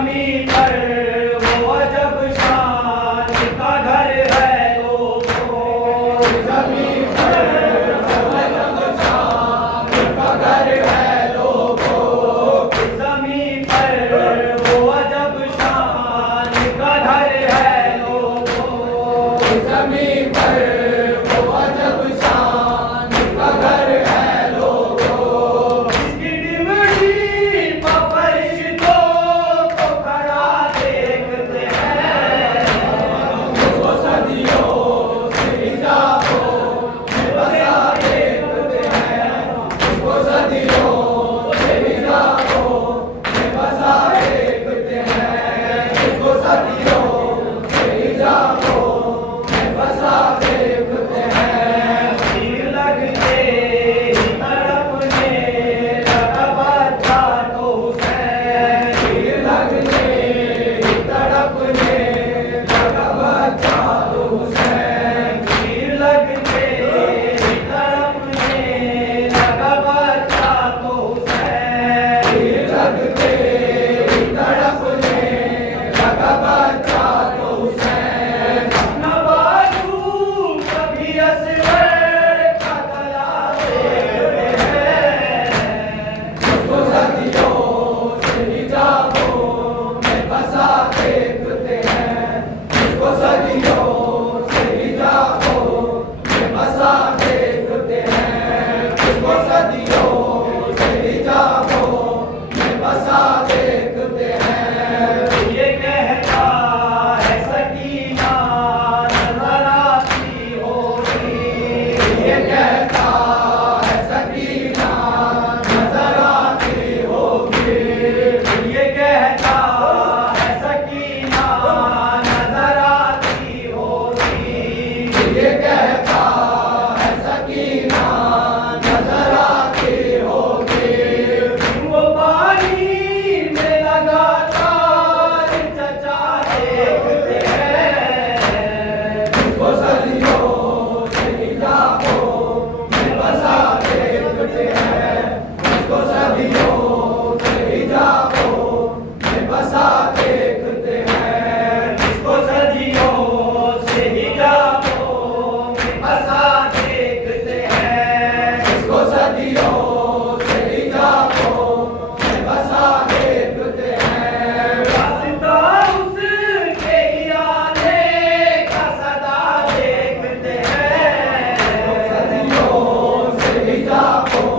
जमीन पर वो अजब शान का घर है लोगों। जमीन पर वो अजब शान का घर है लोगों। जमीन पर वो अजब शान का घर है लोगों। जमीन पर वो अजब शान का घर है लोगों। इसकी डिमडी पर फरिश्तों को खड़ा देखते हैं। उसको सदियों से हिजाबों में बसा देखते हैं। उसको सदियों से हिजाबों में बसा देखते हैं। उसको सदियों से हिजाबों में बसा देखते हैं। तीर लगते ही तड़पने लगा बच्चा तो हुसैन। तीर लगते ही तड़पने लगा बच्चा तो हुसैन। तीर लगते ही तड़पने लगा बच्चा तो हुसैन। तीर लगते ही तड़पने लगा बच्चा तो हुसैन। अपना बाजू कभी असगर का गला देखते हैं। उसको सदियों से हिजाबों में बसा देखते हैं। उसको सदियों से हिजाबों में बसा देखते हैं। उसको सदियों से हिजाबों में बसा देखते हैं। ये कहता है सकीना नजर आती होगी। ये कहता है सकीना नजर आती होगी। ये कहता है सकीना नजर आती होगी। ये कहता है सकीना नजर आती होगी। वो पानी में लगातार चचा देखते हैं। उसको सदियों से हिजाबों में बसा देखते हैं। उसको सदियों से हिजाबों में बसा देखते हैं। उसको सदियों से हिजाबों में बसा देखते हैं। उसको सदियों से हिजाबों में बसा देखते हैं। रास्ता उसके ही आने का सदा देखते हैं। सदियों से हिजाबों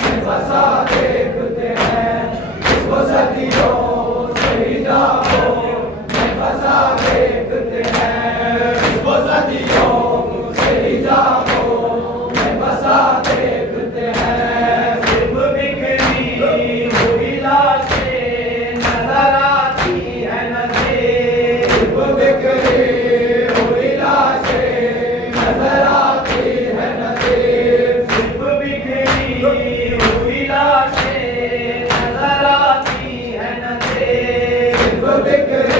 में बसा देखते हैं। उसको सदियों से हिजाबों में बसा देखते हैं। उसको सदियों से हिजाबों में बसा देखते हैं। सिर्फ बिखरी हुई लाशें नजर आती है नज़ीर। सिर्फ बिखरी हुई लाशें नजर आती है नज़ीर। सिर्फ बिखरी हुई लाशें नजर आती है नज़ीर। सिर्फ बिखरी